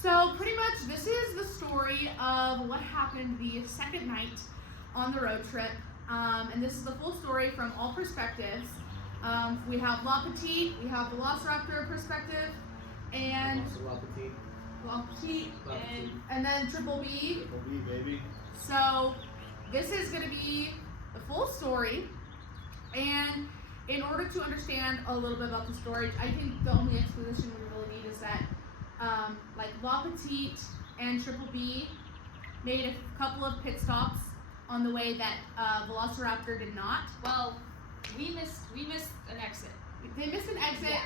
So pretty much this is the story of what happened the second night on the road trip. And this is the full story from all perspectives. We have La Petite, we have the Velociraptor perspective, and La Petite, and then Triple B. Triple B, baby. So this is going to be the full story, and in order to understand a little bit about the story, I think the only exposition we really need is that like La Petite and Triple B made a couple of pit stops on the way that Velociraptor did not. Well, we missed an exit. They missed an exit,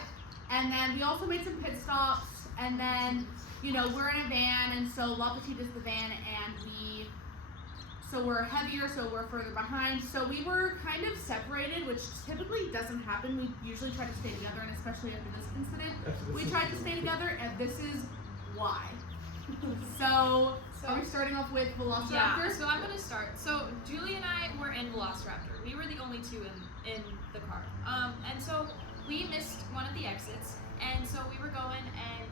and then we also made some pit stops, and then, you know, we're in a van, and so La Petite is the van, and we're heavier, so we're further behind. So we were kind of separated, which typically doesn't happen. We usually try to stay together, and especially after this incident, we tried to stay together, and this is why. So are we starting off with Velociraptor? Yeah, so I'm going to start. So Julie and I were in Velociraptor. We were the only two in the car. And so we missed one of the exits, and so we were going, and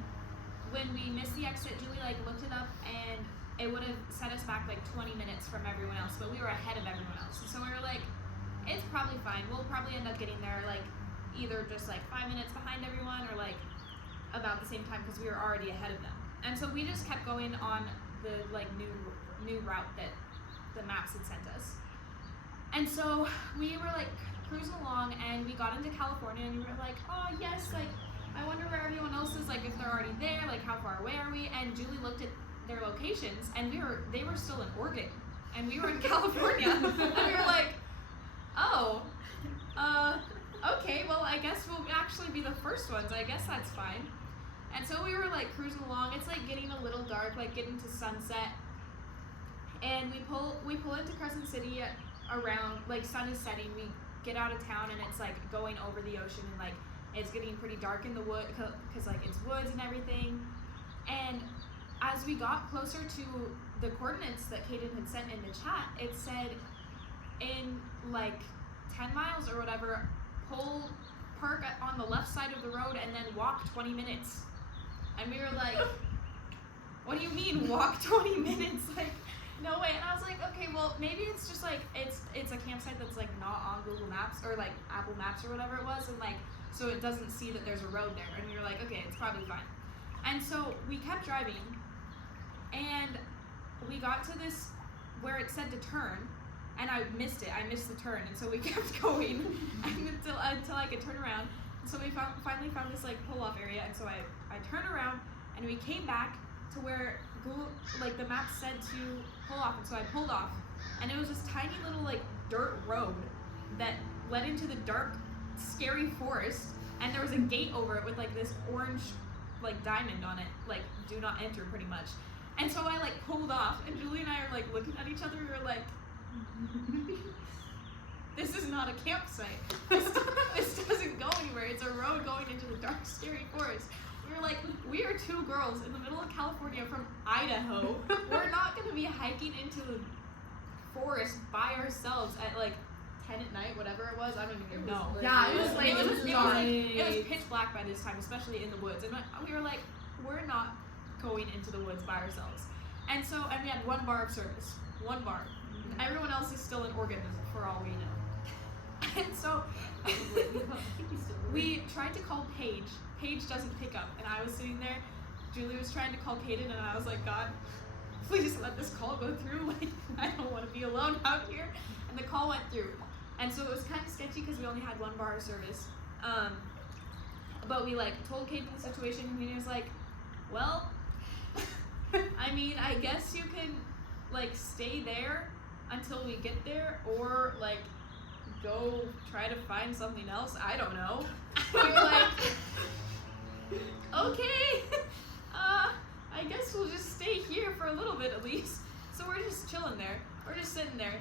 when we missed the exit, Julie looked it up, and it would have set us back 20 minutes from everyone else, but we were ahead of everyone else. So we were like, it's probably fine. We'll probably end up getting there either just 5 minutes behind everyone or about the same time, because we were already ahead of them. And so we just kept going on the new route that the maps had sent us. And so we were cruising along, and we got into California, and we were like, oh yes, I wonder where everyone else is, if they're already there, how far away are we? And Julie looked at their locations, and they were still in Oregon, and we were in California. And we were like, oh, okay, well, I guess we'll actually be the first ones. I guess that's fine. And so we were cruising along. It's getting a little dark, getting to sunset, and we pull into Crescent City at around sun is setting. We get out of town, and it's going over the ocean, and it's getting pretty dark in the wood because it's woods and everything. And as we got closer to the coordinates that Kaden had sent in the chat, it said in 10 miles or whatever, park on the left side of the road and then walk 20 minutes. And we were like, what do you mean walk 20 minutes? No way. And I was like, okay, well, maybe it's just it's a campsite that's not on Google Maps or Apple Maps or whatever it was, and so it doesn't see that there's a road there. And we were like, okay, it's probably fine. And so we kept driving, and we got to this where it said to turn, and I missed it. I missed the turn, and so we kept going until I could turn around. And so we finally found this pull-off area, and so I turned around, and we came back to where Google, the map said to pull off, and so I pulled off, and it was this tiny little dirt road that led into the dark, scary forest, and there was a gate over it with this orange diamond on it, do not enter pretty much. And so I pulled off, and Julie and I are looking at each other. We were like, this is not a campsite. This doesn't go anywhere. It's a road going into the dark, scary forest. We were like, we are two girls in the middle of California from Idaho. We're not going to be hiking into the forest by ourselves at 10 at night, whatever it was. I don't even know. Yeah, it was late. It was dark. It was pitch black by this time, especially in the woods. And we were like, we're not going into the woods by ourselves. And so, and we had 1 bar of service. 1 bar. Everyone else is still in Oregon, for all we know. And so, we tried to call Paige. Paige doesn't pick up. And I was sitting there. Julie was trying to call Kaden, and I was like, God, please let this call go through. I don't want to be alone out here. And the call went through. And so it was kind of sketchy because we only had 1 bar of service. But we told Kaden the situation, and he was like, well, I mean, I guess you can stay there until we get there, or go try to find something else. I don't know. We were like, okay, I guess we'll just stay here for a little bit at least. So we're just chilling there. We're just sitting there.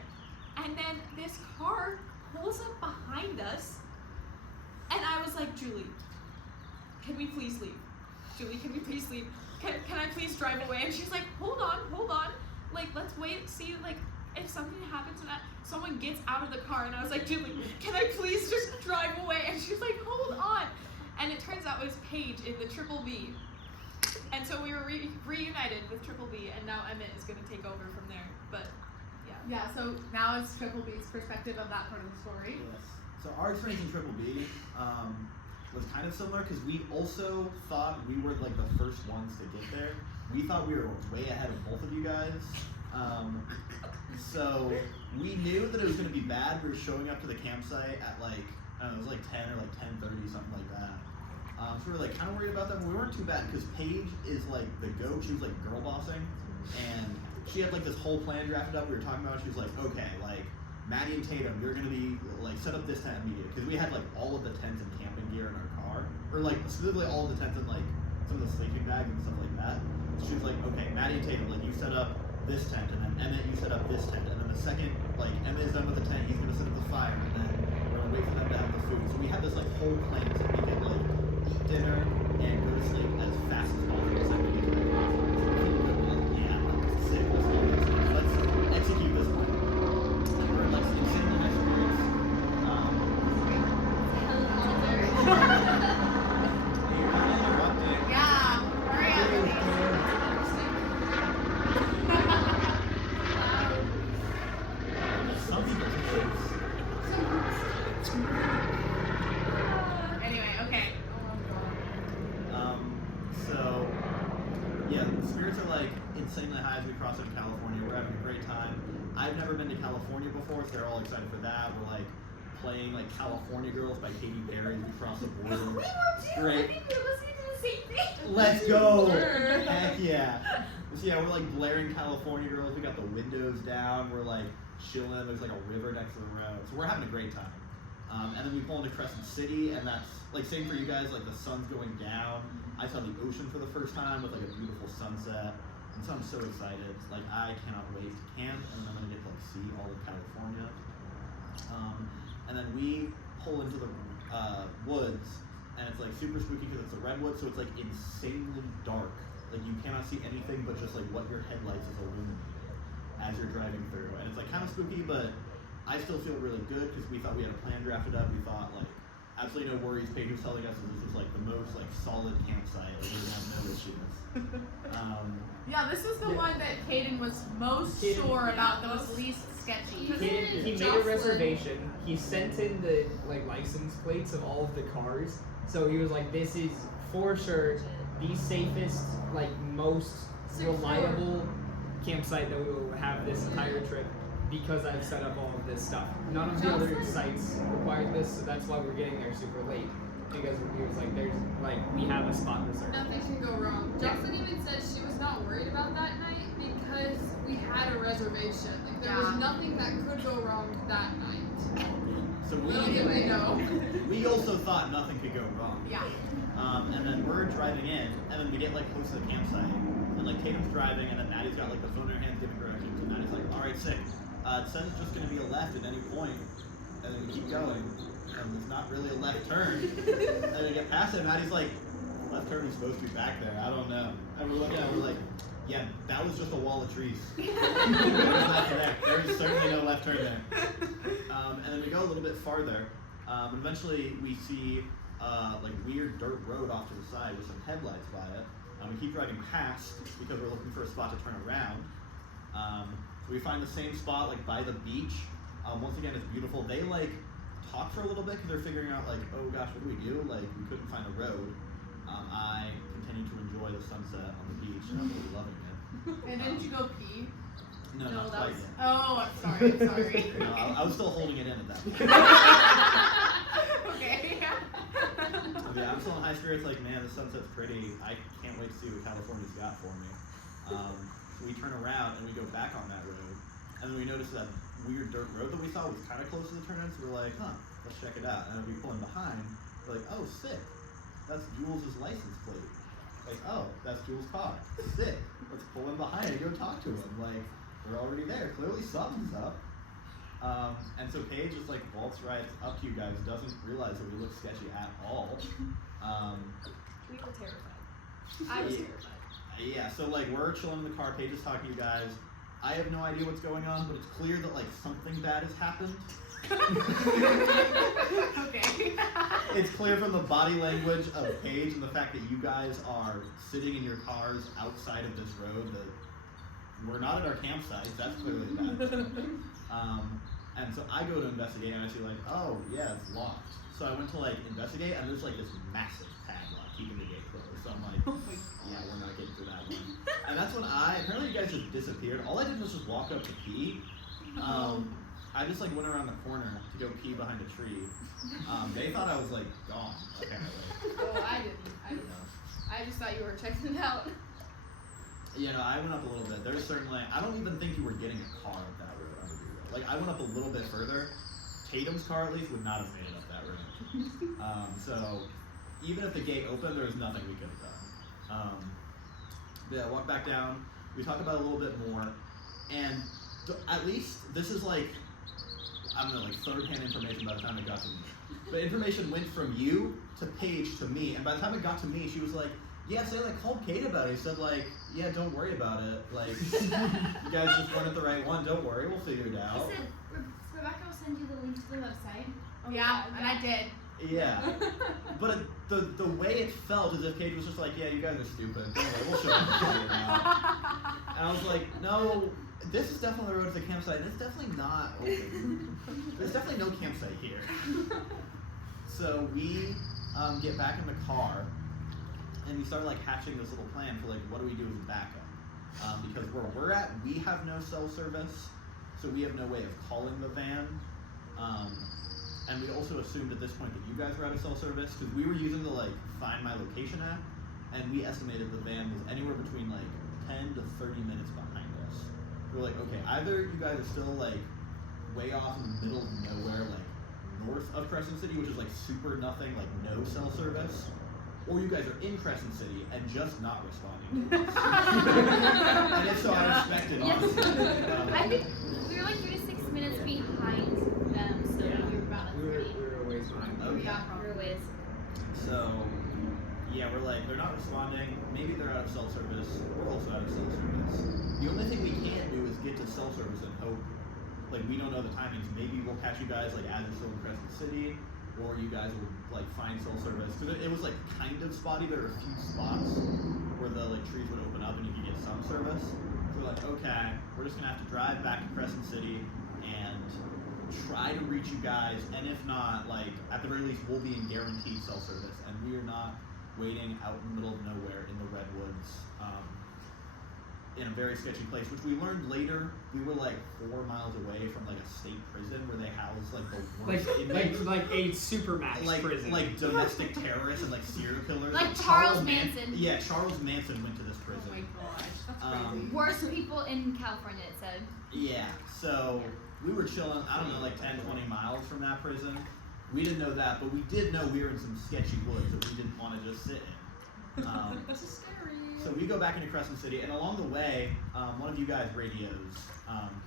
And then this car pulls up behind us. And I was like, Julie, can we please leave? Julie, can we please leave? Can I please drive away? And she's like, hold on. Let's wait and see, if something happens and someone gets out of the car. And I was like, Julie, can I please just drive away? And she's like, hold on. And it turns out it was Paige in the Triple B. And so we were reunited with Triple B, and now Emmett is going to take over from there. But yeah, so now it's Triple B's perspective of that part of the story. Yes. So our experience in Triple B was kind of similar because we also thought we were like the first ones to get there. We thought we were way ahead of both of you guys. So we knew that it was going to be bad. We were showing up to the campsite at like, I don't know, it was like 10 or like 10:30, something like that. So we were like kind of worried about that, but we weren't too bad because Paige is like the goat. She was like girl bossing, and she had like this whole plan drafted up. We were talking about it. She was like, okay, like Maddie and Tatum, you're gonna be like set up this tent immediately because we had like all of the tents and camping gear in our car, or like specifically all of the tents and like some of the sleeping bags and stuff like that. So she was like, okay, Maddie and Tatum, like you set up this tent, and then Emmett, you set up this tent, and then the second like Emmett is done with the tent, he's gonna set up the fire, and then we're gonna wait for them to have the food. So we had this like whole plan so we could like eat dinner and go to sleep as fast as possible. So we could get to that campsite. Yeah, sick. Let's execute this plan. And we're like insanely high spirits. You're not interrupting. Yeah, hurry up, Some people's kids. Anyway, okay. So, yeah, the spirits are like insanely high as we cross into California. We're having a great time. I've never been to California before, so they're all excited for that. We're like playing like California Girls by Katy Perry as we cross the border. We were too. Great. I think we were listening to the same thing. Let's go! Heck yeah! So yeah, we're like blaring California Girls. We got the windows down. We're like chilling. There's like a river next to the road. So we're having a great time. And then we pull into Crescent City, and that's like same for you guys. Like the sun's going down. I saw the ocean for the first time with like a beautiful sunset, and so I'm so excited. Like I cannot wait to camp, and I'm gonna get to like see all of California. And then we pull into the woods, and it's like super spooky because it's a redwood, so it's like insanely dark. Like you cannot see anything but just like what your headlights is illuminating as you're driving through, and it's like kind of spooky, but I still feel really good because we thought we had a plan drafted up. We thought like absolutely no worries. Paige was telling us that this was like the most like solid campsite. Like, we have no issues. Yeah, this was the one that Caden was most sure about, that was least sketchy. He made a reservation. He sent in the like license plates of all of the cars. So he was like, "This is for sure the safest, like most reliable campsite that we will have this entire trip because I've set up all of this stuff. None of the other sites required this, so that's why we're getting there super late. Because he was like, there's like we have a spot reserved." Nothing can go wrong. Jocelyn even said she was not worried about that night because we had a reservation. Like there was nothing that could go wrong that night. So we also thought nothing could go wrong. Yeah. And then we're driving in, and then we get like close to the campsite, and like Tatum's driving, and then Maddie's got like the phone in her hand giving directions, and Maddie's like, "All right, sick. It says it's just gonna be a left at any point," and then we keep going, and there's not really a left turn. And then we get past it, and Maddie's like, "Left turn is supposed to be back there. I don't know." And we're looking at it, we're like, "Yeah, that was just a wall of trees. There's nothing there. There's certainly no left turn there." And then we go a little bit farther, and eventually we see like weird dirt road off to the side with some headlights by it. We keep driving past because we're looking for a spot to turn around. So we find the same spot like by the beach. Once again, it's beautiful. They like talk for a little bit because they're figuring out like, oh gosh, what do we do? Like we couldn't find a road. I continue to enjoy the sunset on the beach, and I'm really loving it. And didn't you go pee? No, not that quite was. yet. Oh, I'm sorry. I'm sorry. No, I was still holding it in at that point. Okay. Yeah, I'm still in high spirits. Like, man, the sunset's pretty. I can't wait to see what California's got for me. So we turn around and we go back on that road, and then we notice that weird dirt road that we saw was kind of close to the turn in. So we're like, huh, let's check it out. And then we pull in behind. We're like, oh, sick. That's Jules' license plate. Like, oh, that's Jules' car. Sick. Let's pull in behind and go talk to him. Like, we're already there. Clearly something's up. And so Paige just like vaults right up to you guys, doesn't realize that we look sketchy at all. We were terrified. I was terrified. Yeah, so like we're chilling in the car, Paige is talking to you guys, I have no idea what's going on, but it's clear that like something bad has happened. Okay. It's clear from the body language of Paige and the fact that you guys are sitting in your cars outside of this road that we're not at our campsite. That's clearly bad. And so I go to investigate and I see like, oh yeah, it's locked. So I went to like investigate and there's like this massive padlock keeping the gate closed. So I'm like, yeah, we're not getting through that one. And that's when apparently you guys just disappeared. All I did was just walk up to pee. I just like went around the corner to go pee behind a tree. They thought I was like gone, apparently. Oh, I didn't know. I just thought you were checking it out. You know, I went up a little bit. There's certainly, I don't even think you were getting a car up that road. Like, I went up a little bit further. Tatum's car, at least, would not have made it up that road. So, even if the gate opened, there was nothing we could have done. But yeah, walk back down. We talk about it a little bit more. And at least, this is like, I don't know, like third-hand information by the time it got to me. But information went from you to Paige to me. And by the time it got to me, she was like, yeah, so I like called Kate about it. He said like, yeah, don't worry about it. Like, you guys just weren't the right one. Don't worry, we'll figure it out. He said, Rebecca will send you the link to the website. Yeah, and I did. Yeah, but the way it felt as if Kate was just like, yeah, you guys are stupid. Don't worry, we'll show you now. And I was like, no, this is definitely the road to the campsite, and it's definitely not open. There's definitely no campsite here. So we get back in the car. And we started like hatching this little plan for like what do we do as a backup? Because where we're at, we have no cell service, so we have no way of calling the van. And we also assumed at this point that you guys were out of cell service because we were using the like Find My Location app, and we estimated the van was anywhere between like 10 to 30 minutes behind us. We were like, okay, either you guys are still like way off in the middle of nowhere, like north of Crescent City, which is like super nothing, like no cell service. Or you guys are in Crescent City and just not responding to us. And if so, I respect it, honestly. I think we were like 3 to 6 minutes behind them, so we were about like 30. We were a ways behind. Okay. Yeah, we were a ways. So, yeah, we're like, they're not responding. Maybe they're out of cell service. We're also out of cell service. The only thing we can't do is get to cell service and hope. Like, we don't know the timings. Maybe we'll catch you guys, like, as you're still in Crescent City. Or you guys will like find cell service because it was like kind of spotty. There were a few spots where the like trees would open up and you could get some service. So we're like, okay, we're just gonna have to drive back to Crescent City and try to reach you guys. And if not, like at the very least, we'll be in guaranteed cell service, and we are not waiting out in the middle of nowhere in the redwoods. In a very sketchy place, which we learned later, we were like 4 miles away from like a state prison where they house like the worst inmates. like a supermax prison. Like domestic terrorists and like serial killers. Like Charles Manson. Yeah, Charles Manson went to this prison. Oh my gosh, that's crazy. Worst people in California, it said. Yeah, so we were chilling, I don't know, like 10, 20 miles from that prison. We didn't know that, but we did know we were in some sketchy woods that we didn't want to just sit in. This is scary. So we go back into Crescent City, and along the way, one of you guys radios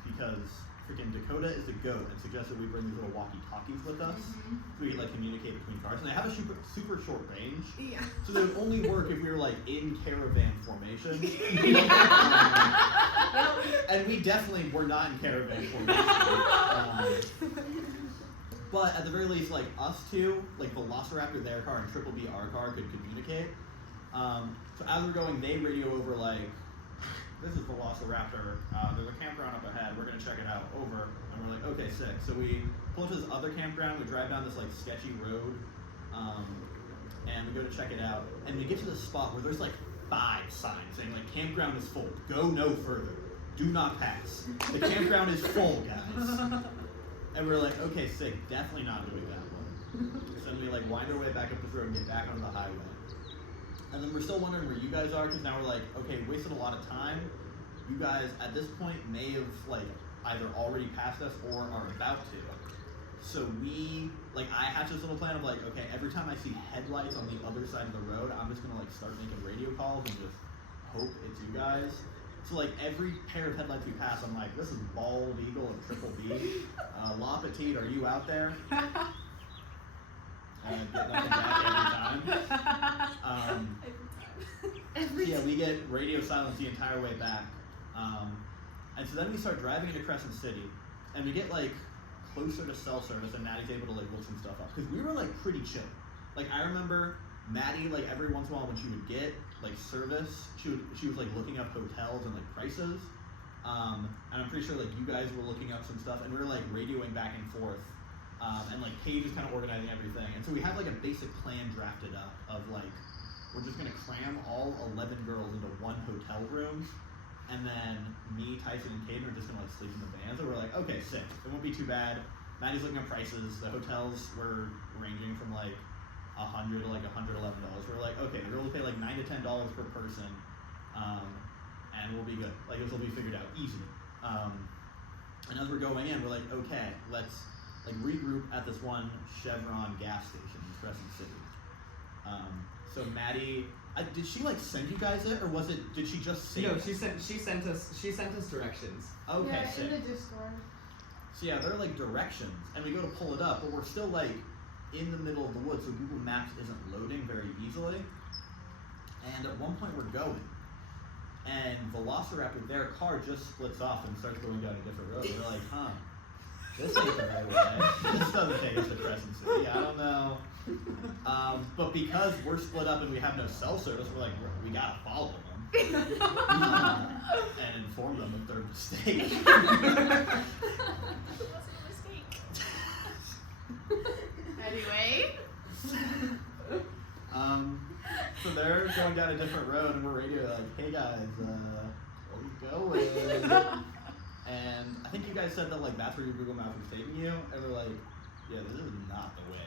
because freaking Dakota is a goat and suggested we bring these little walkie-talkies with us so we could like communicate between cars. And they have a super short range, Yeah. so they would only work if we were like in caravan formation. And we definitely were not in caravan formation. But at the very least, like us two, like Velociraptor, their car, and Triple B, our car, could communicate. So as we're going, they radio over like, this is Velociraptor, there's a campground up ahead, we're gonna check it out, over. And we're like, okay, sick. So we pull to this other campground, we drive down this like sketchy road, and we go to check it out. And we get to the spot where there's like 5 signs saying like, campground is full, go no further, do not pass. The campground is full, guys. And we're like, okay, sick, definitely not doing that one. So then we like wind our way back up this road and get back onto the highway. And then we're still wondering where you guys are, because now we're like, okay, wasted a lot of time. You guys, at this point, may have, like, either already passed us or are about to. So we, like, I hatched this little plan of, like, okay, every time I see headlights on the other side of the road, I'm just gonna, like, start making radio calls and just hope it's you guys. So, like, every pair of headlights we pass, I'm like, this is Bald Eagle and Triple B. La Petite, are you out there? And get nothing back every time. Yeah, we get radio silence the entire way back. And so then we start driving into Crescent City, and we get like closer to cell service, and Maddie's able to like look some stuff up because we were like pretty chill. Like I remember Maddie, like every once in a while when she would get like service, she was like looking up hotels and like prices. And I'm pretty sure like you guys were looking up some stuff, and we were like radioing back and forth. And like Paige is kind of organizing everything, and so we have like a basic plan drafted up of like we're just gonna cram all 11 girls into one hotel room, and then me, Tyson, and Caden are just gonna like sleep in the van. So we're like, okay, sick. It won't be too bad. Maddie's looking at prices. The hotels were ranging from like $100 to like $111. We're like, okay, they're gonna pay like $9 to $10 per person, and we'll be good. Like this will be figured out easy. And as we're going in, we're like, okay, let's like regroup at this one Chevron gas station in Crescent City. So Maddie, did she like send you guys it, or did she just say? No, it? she sent us directions. Okay, yeah, sick. in the Discord. So yeah, they're like directions, and we go to pull it up, but we're still like in the middle of the woods, so Google Maps isn't loading very easily. And at one point we're going, and Velociraptor, their car just splits off and starts going down a different road. We're like, huh. This ain't the right way. This doesn't take us to Crescent City. I don't know. But because we're split up and we have no cell service, we're like, we gotta follow them and inform them of their mistake. It wasn't a mistake. Anyway. So they're going down a different road, and we're radioing like, hey guys, where we going? And I think you guys said that like that's where your Google Maps was taking you, and we're like, yeah, this is not the way.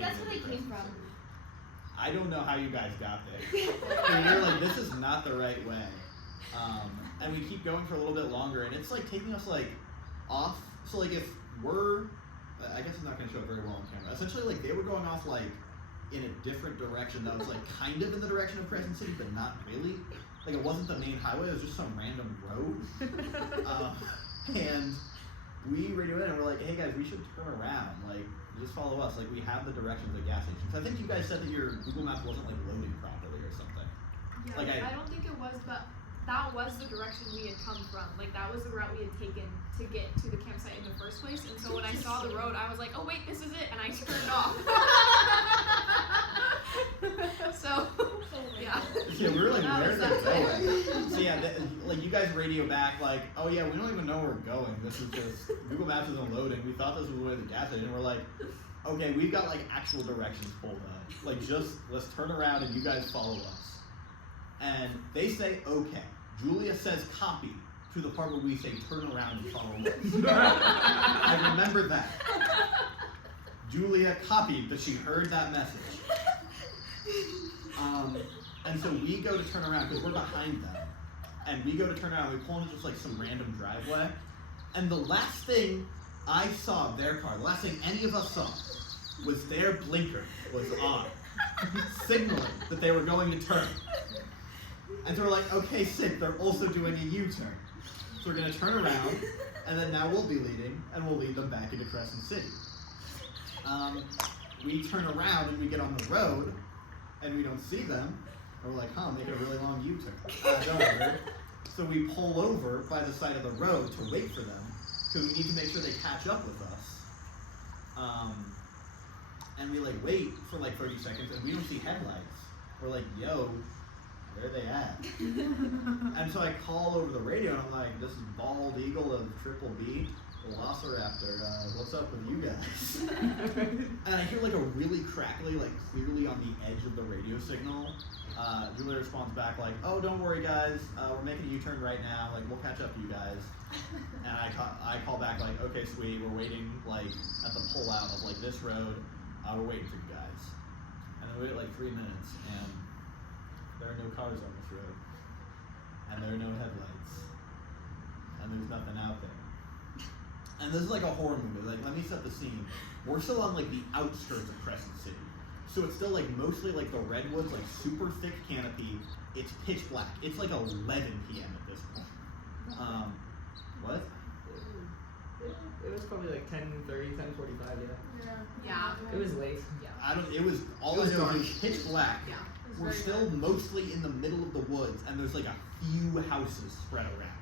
That's where they came from. I don't know how you guys got there. And you're like, this is not the right way. And we keep going for a little bit longer, and it's like taking us like off. So like if we're, I guess it's not going to show up very well on camera. Essentially, like they were going off like in a different direction that was like kind of in the direction of Crescent City, but not really. Like it wasn't the main highway; it was just some random road. And we radioed in, and we're like, "Hey guys, we should turn around. Like, just follow us. Like, we have the directions at gas stations." I think you guys said that your Google Maps wasn't like loading properly or something. Yeah, Like I don't think it was, but that was the direction we had come from. Like that was the route we had taken to get to the campsite in the first place. And so when I saw the road, I was like, "Oh wait, this is it," and I turned off. So yeah. Yeah, we were like, That "Where was are they that going?" So yeah, like you guys radio back like, "Oh yeah, we don't even know where we're going. This is just Google Maps isn't loading. We thought this was the way to the gas station." And we're like, "Okay, we've got like actual directions pulled up. Like just let's turn around and you guys follow us." And they say, "Okay." Julia says copy to the part where we say turn around and follow us. I remember that. Julia copied that she heard that message. And so we go to turn around because we're behind them. And we go to turn around, we pull into just like some random driveway. And the last thing I saw of their car, the last thing any of us saw, was their blinker was on, signaling that they were going to turn. And so we're like, okay, sick, they're also doing a U-turn. So we're gonna turn around, and then now we'll be leading, and we'll lead them back into Crescent City. We turn around and we get on the road, and we don't see them. And we're like, huh, making a really long U-turn. Don't worry. So we pull over by the side of the road to wait for them, because we need to make sure they catch up with us. And we like wait for like 30 seconds, and we don't see headlights. We're like, yo, where are they at? And so I call over the radio, and I'm like, this is Bald Eagle of Triple B, Velociraptor, what's up with you guys? And I hear like a really crackly, like clearly on the edge of the radio signal. Julia responds back like, oh, don't worry guys, we're making a U-turn right now, like we'll catch up to you guys. And I call back like, okay, sweet, we're waiting like at the pull out of like this road, we're waiting for you guys. And then we wait like 3 minutes, and there are no cars on this road, and there are no headlights, and there's nothing out there. And this is like a horror movie. Like, let me set the scene. We're still on like the outskirts of Crescent City, so it's still like mostly like the redwoods, like super thick canopy. It's pitch black. It's like 11 p.m. at this point. What? It was probably like 10:30, 10:45, yeah. Yeah. It was late. It was all It was I know dark. is pitch black. Yeah. We're still mostly in the middle of the woods, and there's like a few houses spread around.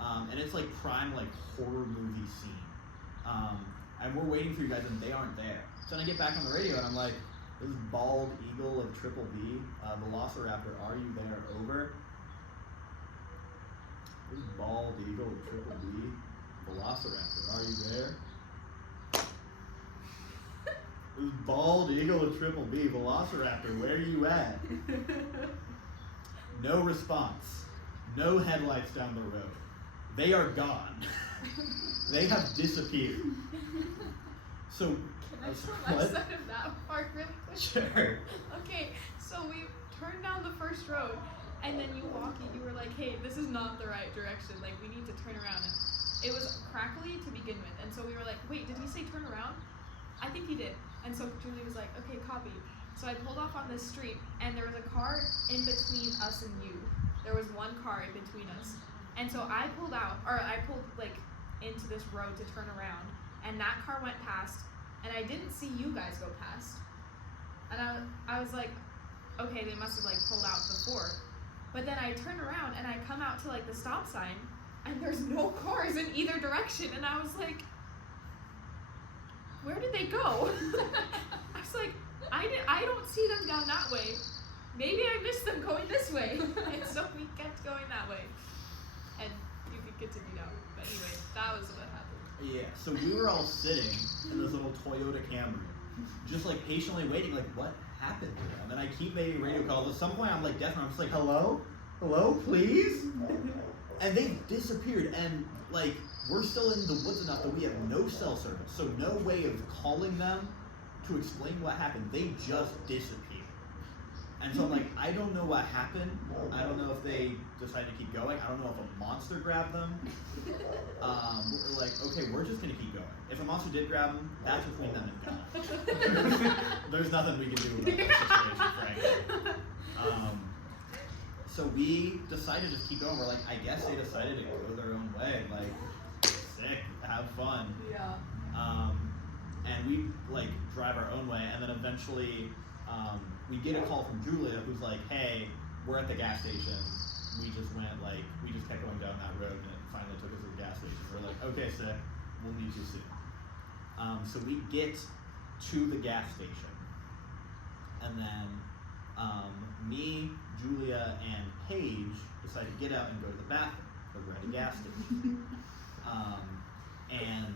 and it's like prime like horror movie scene. And we're waiting for you guys, and they aren't there. So then I get back on the radio, and I'm like, "This is Bald Eagle of Triple B, Velociraptor, are you there? Over." This is Bald Eagle of Triple B, Velociraptor, are you there? This is Bald Eagle of Triple B, Velociraptor, where are you at? No response. No headlights down the road. They are gone. They have disappeared. So, Can I tell my side of that part really quick? Sure. Okay, so we turned down the first road, and then you were like, hey, this is not the right direction, like, we need to turn around. And it was crackly to begin with, and so we were like, wait, did he say turn around? I think he did. And so Julie was like, okay, copy. So I pulled off on this street, and there was a car in between us and you. There was one car in between us. And so I pulled like into this road to turn around, and that car went past, and I didn't see you guys go past. And I was like, okay, they must have like pulled out before. But then I turn around and I come out to like the stop sign, and there's no cars in either direction, and I was like, where did they go? I was like, I don't see them down that way. Maybe I missed them going this way. And so we kept going that way. And you could continue down. But anyway, that was what happened. Yeah, so we were all sitting in this little Toyota Camry, just like patiently waiting, like, what happened to them? And I keep making radio calls. At some point, I'm like desperate. I'm just like, hello? Hello, please? And they disappeared. And like, we're still in the woods enough that we have no cell service, so no way of calling them to explain what happened. They just disappeared. And so I'm like, I don't know what happened. I don't know if they decided to keep going. I don't know if a monster grabbed them. We're like, okay, we're just gonna keep going. If a monster did grab them, that's between them and God. There's nothing we can do about the situation, frankly. So we decided to just keep going. We're like, I guess they decided to go their own way. Like, sick, have fun. Yeah. And we like drive our own way, and then eventually we get a call from Julia, who's like, hey, we're at the gas station. We just kept going down that road, and it finally took us to the gas station. We're like, okay, sick, we'll meet you soon. So we get to the gas station, and then me, Julia, and Paige decide to get out and go to the bathroom, because we're at a gas station. And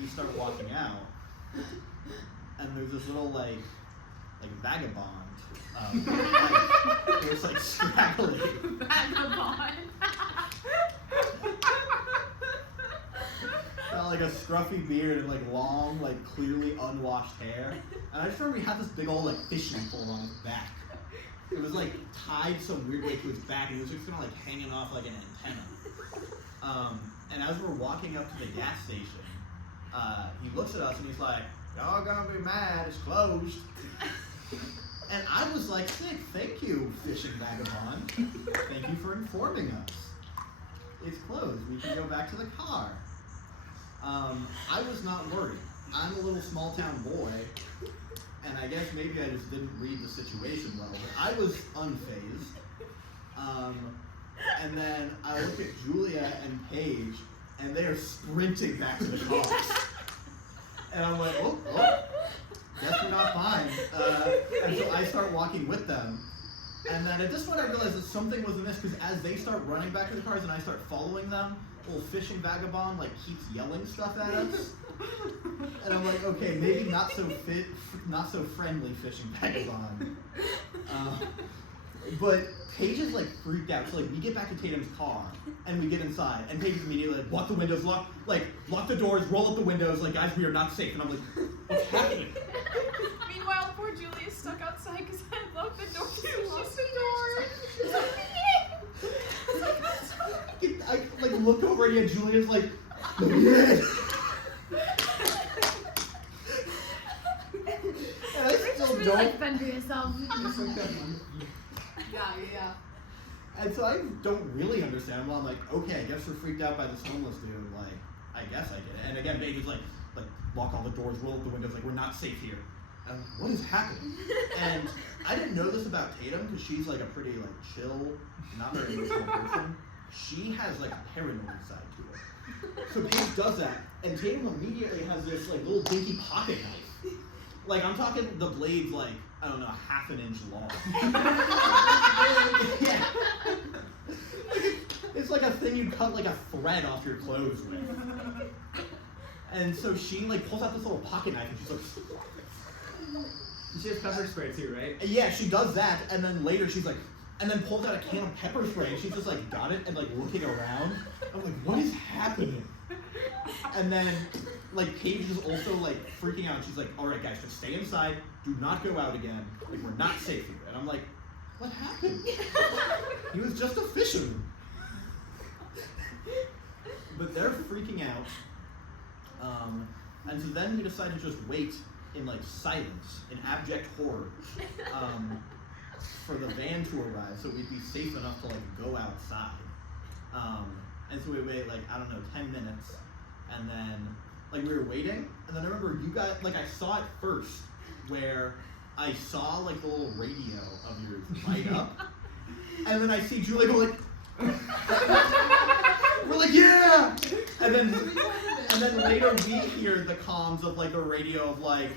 we start walking out, and there's this little like vagabond. It was like scraggly. Vagabond. Got like a scruffy beard and like long, like clearly unwashed hair. And I just remember he had this big old like fishing pole on his back. It was like tied some weird way to his back, and he was just kind of like hanging off like an antenna. And as we're walking up to the gas station, he looks at us and he's like, y'all gonna be mad, it's closed. And I was like, sick, thank you, fishing vagabond. Thank you for informing us. It's closed, we can go back to the car. I was not worried. I'm a little small town boy, and I guess maybe I just didn't read the situation well, but I was unfazed. And then I look at Julia and Paige, and they are sprinting back to the car. And I'm like, oh, guess we're not fine. And so I start walking with them. And then at this point I realized that something was amiss, because as they start running back to the cars and I start following them, old fishing vagabond like keeps yelling stuff at us. And I'm like, okay, maybe not so friendly fishing vagabond. But Paige is like freaked out. So like we get back to Tatum's car and we get inside, and Paige is immediately like, lock the windows, lock the doors, roll up the windows, like, guys, we are not safe. And I'm like, what's happening? Meanwhile, poor Julie is stuck outside because I locked the door. She locked the door. I like look over and Julia's like, let me in. And I still Really don't. like fend for yourself. Yeah. And so I don't really understand. Well, I'm like, okay, I guess we're freaked out by this homeless dude. Like, I guess I get it. And again, Paige is like, lock all the doors, roll up the windows. Like, we're not safe here. And I'm like, what is happening? And I didn't know this about Tatum, because she's like a pretty like chill, not very emotional person. she has like a paranoid side to her. So Paige does that, and Tatum immediately has this like little dinky pocket knife. Like I'm talking the blade's like, I don't know, half an inch long. Yeah. It's like a thing you cut like a thread off your clothes with. And so she like pulls out this little pocket knife and she's like, She has pepper spray too, right? yeah, she does that, and then later she's like, and then pulls out a can of pepper spray and she's just like got it and like looking around. I'm like, what is happening? And then like Paige is also like freaking out. She's like, all right guys, just stay inside. Do not go out again. Like we're not safe here. And I'm like, what happened? He was just a fisherman. But they're freaking out. And so then we decided to just wait in like silence, in abject horror, for the van to arrive so we'd be safe enough to like go outside. And so we wait like, I don't know, 10 minutes. And then like we were waiting, and then I remember you guys, like I saw it first, where I saw like the little radio of yours light up. And then I see Julie go like, we're like, yeah! And then later we hear the comms of like the radio of like,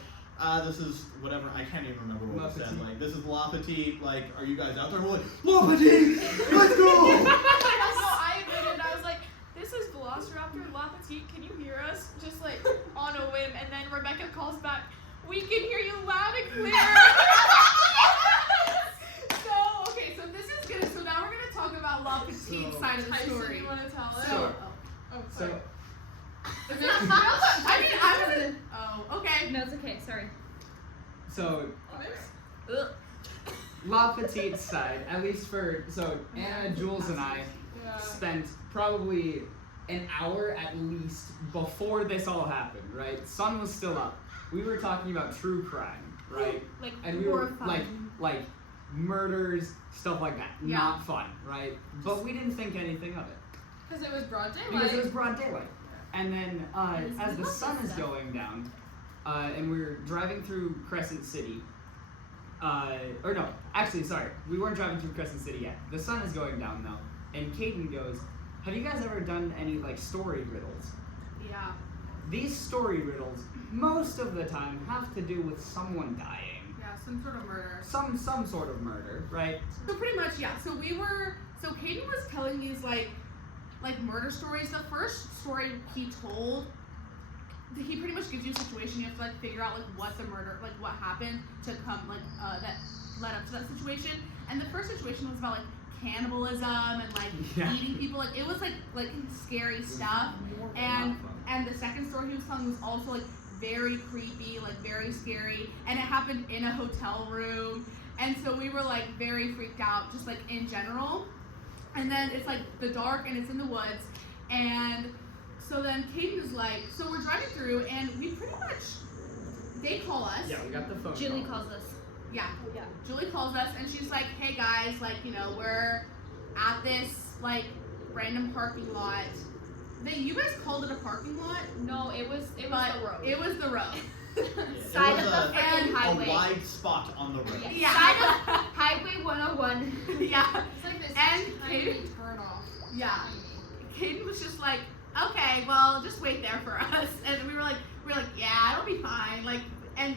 this is whatever, I can't even remember what it said. Like, this is La Petite, like, are you guys out there? And we're like, La Petite, let's go! No, I admitted, I was like, this is Velociraptor, La Petite, can you hear us? Just like on a whim, and then Rebecca calls back, we can hear you loud and clear. So this is good. So now we're gonna talk about La Petite's side of the Tyson, story. you want to tell it? Sure. Oh, So, sorry. I mean, I was. Oh, okay. No, it's okay. Sorry. so La Petite's side, at least so Anna, Jules, and I Yeah. spent probably an hour at least before this all happened, right? Sun was still up. We were talking about true crime, right? Like And we were horrifying. like murders, stuff like that. Yeah. Not fun, right? But we didn't think anything of it. Because it was broad daylight. Because it was broad daylight. And then as the sun is going down, and we're driving through Crescent City, or no, actually, sorry, we weren't driving through Crescent City yet. The sun is going down though, and Caden goes, have you guys ever done any like story riddles? Yeah. These story riddles, most of the time, have to do with someone dying. Yeah, some sort of murder. Some sort of murder, right? So pretty much, yeah. So Caden was telling these like murder stories. The first story he told, he pretty much gives you a situation. You have to like figure out like what the murder, like what happened to come that led up to that situation. And the first situation was about like cannibalism and like eating people. Like it was like scary stuff. And the second story he was telling was also like very creepy, like very scary, and it happened in a hotel room. And so we were like very freaked out, just like in general. And then it's like the dark and it's in the woods. And so then Caden is like, so we're driving through and we pretty much, they call us. Yeah, we got the phone Julie call. calls us. Yeah. Yeah. Julie calls us and she's like, hey guys, like, you know, we're at this like random parking lot. You guys called it a parking lot? No, it was But the road. it was the road. Side it of was the freaking a highway. wide spot on the road. Yeah. Side of Highway 101. Yeah. It's like this And tiny Caden, turn off. yeah. Caden was just like, okay, well, just wait there for us. And we were like, yeah, it'll be fine. Like, and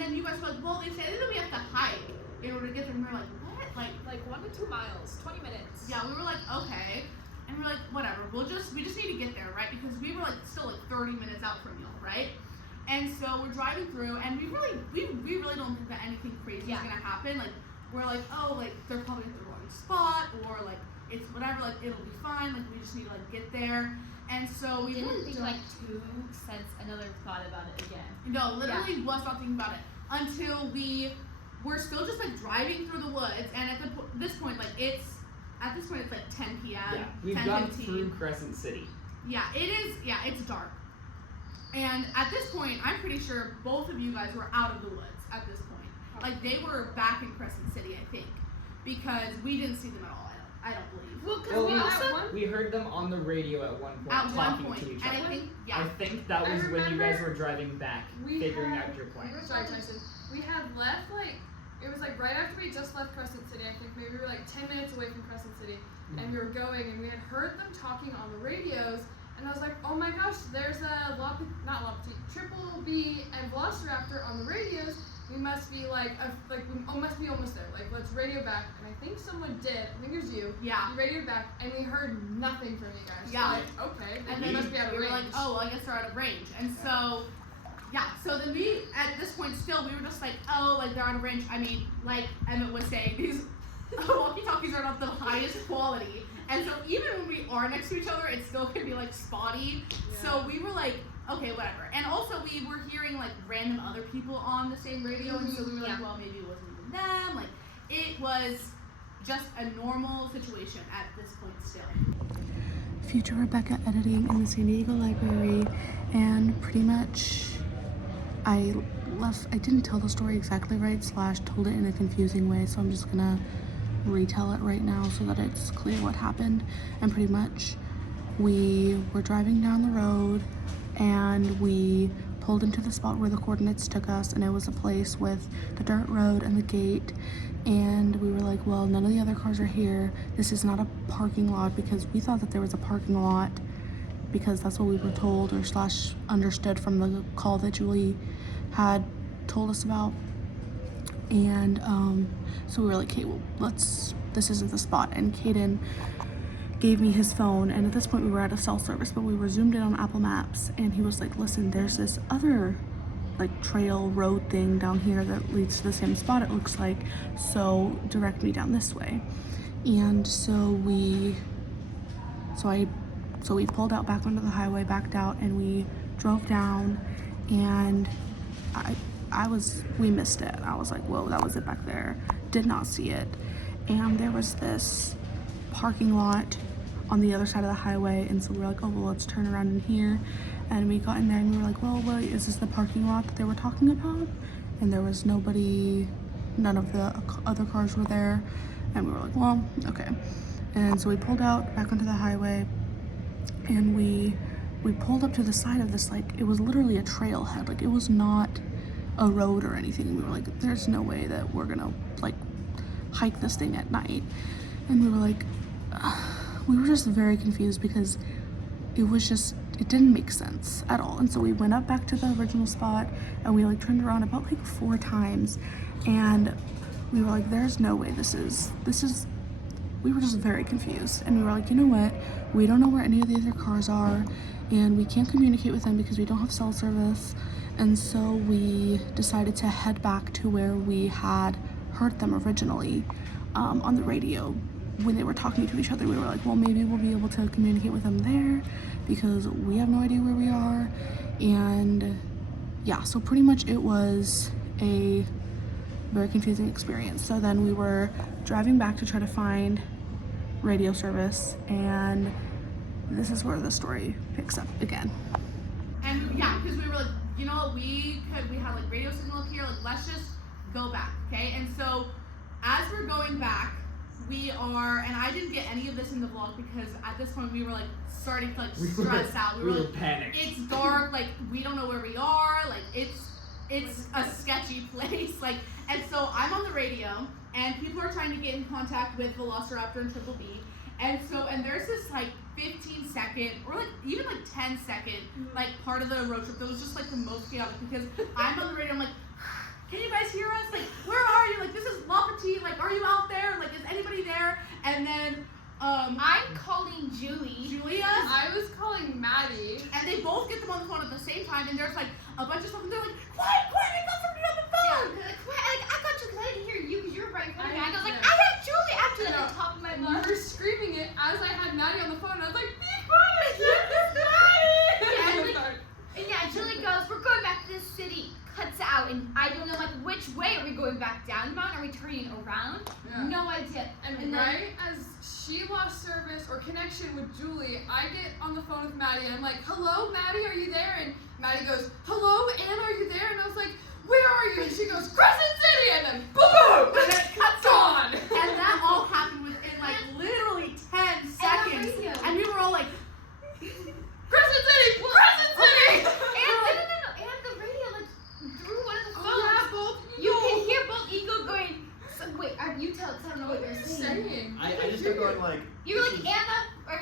then you guys were like, well, they said that we have to hike in order to get there. And we were like, what? like 1 to 2 miles, 20 minutes. Yeah, we were like, okay. And we're like, whatever, we just need to get there, right? Because we were like still like 30 minutes out from y'all, right? And so we're driving through and we really don't think that anything crazy is gonna happen. Like we're like, oh, like they're probably at the wrong spot, or like it's whatever, like it'll be fine, like we just need to like get there. And so we Didn't really think don't- like 2 cents another thought about it again. No, literally was not thinking about it until we're still just like driving through the woods, and at this point like it's like 10 p.m. Yeah, we've 10, gone 15. through Crescent City. Yeah, it is. Yeah, it's dark. And at this point, I'm pretty sure both of you guys were out of the woods at this point. Like they were back in Crescent City, I think, because we didn't see them at all. I don't believe. Well, because Well, we we- also we heard them on the radio at one point At one talking point, to each and other. I think I think that I was when you guys remember were driving back, we figuring had- out your plan. Sorry, Tyson. We had left like it was like right after we just left Crescent City. I think maybe we were like 10 minutes away from Crescent City, and we were going, and we had heard them talking on the radios, and I was like, oh my gosh, there's a Triple B and Velociraptor on the radios. We must be we must be almost there. Like, let's radio back. And I think someone did. I think it was you. Yeah. You radioed back, and we heard nothing from you guys. Yeah. So like, okay, And they then must be out of we were range. like, oh, well, I guess they're out of range. And so, yeah, so then we, at this point still, we were just like, oh, like, they're out of range. I mean, like Emmett was saying, these walkie-talkies are not the highest quality. And so even when we are next to each other, it still can be, like, spotty. Yeah. So we were like, okay, whatever. And also we were hearing, like, random other people on the same radio. And so we were like, well, maybe it wasn't even them. Like, it was just a normal situation at this point still. Future Rebecca editing in the San Diego Library, and pretty much I didn't tell the story exactly right / told it in a confusing way, so I'm just gonna retell it right now so that it's clear what happened. And pretty much we were driving down the road and we pulled into the spot where the coordinates took us, and it was a place with the dirt road and the gate, and we were like, well, none of the other cars are here. This is not a parking lot, because we thought that there was a parking lot because that's what we were told or / understood from the call that Julie had told us about. And so we were like, okay, well, this isn't the spot. And Caden gave me his phone, and at this point we were at a cell service, but we were zoomed in on Apple Maps, and he was like, listen, there's this other like trail road thing down here that leads to the same spot, it looks like, so direct me down this way. And so we pulled out back onto the highway, backed out, and we drove down, and we missed it. I was like, whoa, that was it back there. Did not see it. And there was this parking lot on the other side of the highway, and so we were like, oh, well, let's turn around in here. And we got in there and we were like, well, wait, is this the parking lot that they were talking about? And there was nobody, none of the other cars were there. And we were like, well, okay. And so we pulled out back onto the highway, and we pulled up to the side of this, like, it was literally a trailhead. Like, it was not a road or anything. We were like, there's no way that we're gonna like hike this thing at night. And we were like, we were just very confused because it didn't make sense at all. And so we went up back to the original spot, and we like turned around about like 4 times, and we were like, there's no way this is, we were just very confused. And we were like, you know what, we don't know where any of the other cars are, and we can't communicate with them because we don't have cell service. And so we decided to head back to where we had heard them originally on the radio when they were talking to each other. We were like, well, maybe we'll be able to communicate with them there because we have no idea where we are. And yeah, so pretty much it was a very confusing experience. So then we were driving back to try to find radio service, and this is where the story picks up again. And yeah, because we were like, you know what, we had like radio signal up here, like, let's just go back, okay? And so as we're going back, and I didn't get any of this in the vlog because at this point we were like starting to like stress out. We were like, panicked. It's dark, like we don't know where we are, like it's a sketchy place, like. And so I'm on the radio, and people are trying to get in contact with Velociraptor and Triple B, and there's this like 15-second or like even like 10-second like part of the road trip that was just like the most chaotic because I'm on the radio, I'm like, can you guys hear us? Like, where are you? Like, this is La Petite. Like, are you out there? Like, is anybody there? And then, I'm calling Julia. I was calling Maddie. And they both get them on the phone at the same time, and there's like a bunch of stuff, and they're like, quiet, I got somebody on the phone. Yeah, like, I got you because I didn't hear you because you were right in front of me. I was like, Yeah. I have Julie after that at the top of my And lungs. you were screaming it as I had Maddie on the phone, and I was like, be quiet, it's Maddie! And yeah, Julie goes, we're going back to this city. Cuts out, and I don't know, like, which way are we going back down the mountain? Are we turning around? Yeah. No idea. And then, right as she lost service or connection with Julie, I get on the phone with Maddie, and I'm like, hello, Maddie, are you there? And Maddie goes, hello, Anne, are you there? And I was like, where are you? And she goes, Crescent City! And then boom! And then it cuts on! And that all happened within like literally 10 seconds. radio. And we were all like, Crescent City! Crescent City! And the radio, like, through one of the phones. Oh, yeah, both You can hear both Eagle going,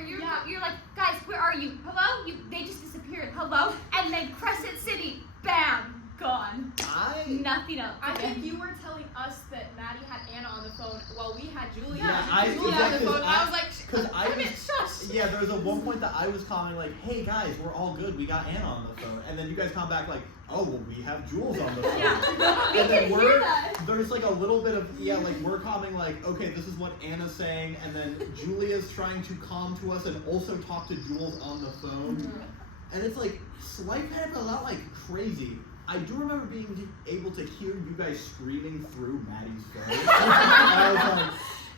or you're like, guys, where are you? Hello? They just disappeared. Hello? And then Crescent City, bam, gone. Nothing else. I think you were telling us that Maddie had Anna on the phone while we had Julia. Yeah, Julia on the phone, and I was like, because damn it, shush. Yeah, there was a one point that I was commenting like, "Hey guys, we're all good. We got Anna on the phone," and then you guys come back like, "Oh, well, we have Jules on the phone." Yeah. And then hear that. there's like a little bit of like we're commenting like, "Okay, this is what Anna's saying," and then Julia's trying to calm to us and also talk to Jules on the phone, and it's like slight panic, but not like crazy. I do remember being able to hear you guys screaming through Maddie's phone. And I was like,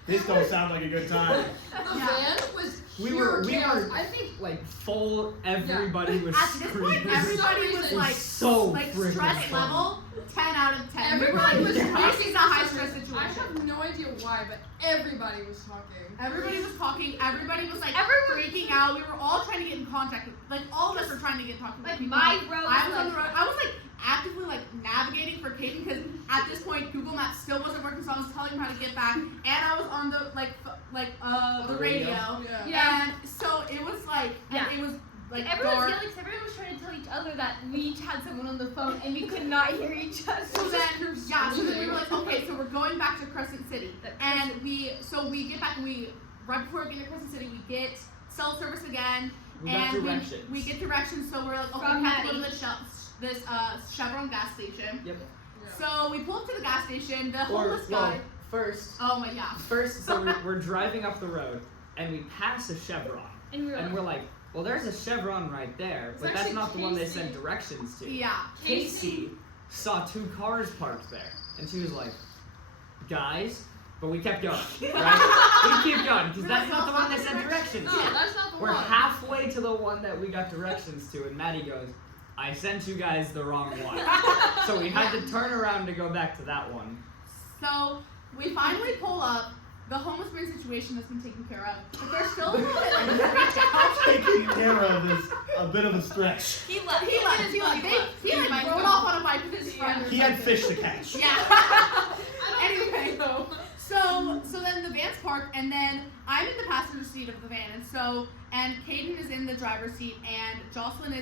this don't sound like a good time. The van was We pure were chaos. I think like full. Everybody was At this screaming. point, everybody was It was like, so like freaking stress fun. level 10 out of 10. We were everybody like, was this talking. is a high stress I situation. have no idea why, but everybody was talking. Everybody was talking. Everybody was like Everyone- freaking out. We were all trying to get in contact with, like all of us were trying to get in contact with Like people. my road I was was on the like- road. I was like actively like navigating for Kaden because at this point Google Maps still wasn't working, so I was telling him how to get back, and I was on the the radio. Yeah. And so it was like, Yeah. and it was like Everyone's dark. yelling because everyone was trying to tell each other that we each had someone on the phone and we could not hear each other. So then we were like, okay, so we're going back to Crescent City, and we get back and we right before we get to Crescent City we get cell service again, We got and directions. we get directions. So we're like, okay, From we have to go to Maddie. this Chevron gas station. Yep. So we pull up to the gas station. The Or homeless guy. first, Oh my yeah. so we're driving up the road and we pass a Chevron, And we were and like, we're like, well, there's a Chevron right there, It's but that's actually not the one they Casey. sent directions to. Yeah. Casey saw 2 cars parked there, and she was like, guys, but we kept going, right? We keep going, because that's not the one they sent directions No, to. that's not the We're one. halfway to the one that we got directions to, and Maddie goes, I sent you guys the wrong one. So we had to turn around to go back to that one. So we finally pull up. The homeless man situation has been taken care of, but there's still a little bit like freaked out. Taking care of is a bit of a stretch. He left. He like rode off on a bike with his friend. or He had something. fish to catch. Yeah. I don't Anyway. think so. So then the van's parked, and then I'm in the passenger seat of the van, and Caden is in the driver's seat, and Jocelyn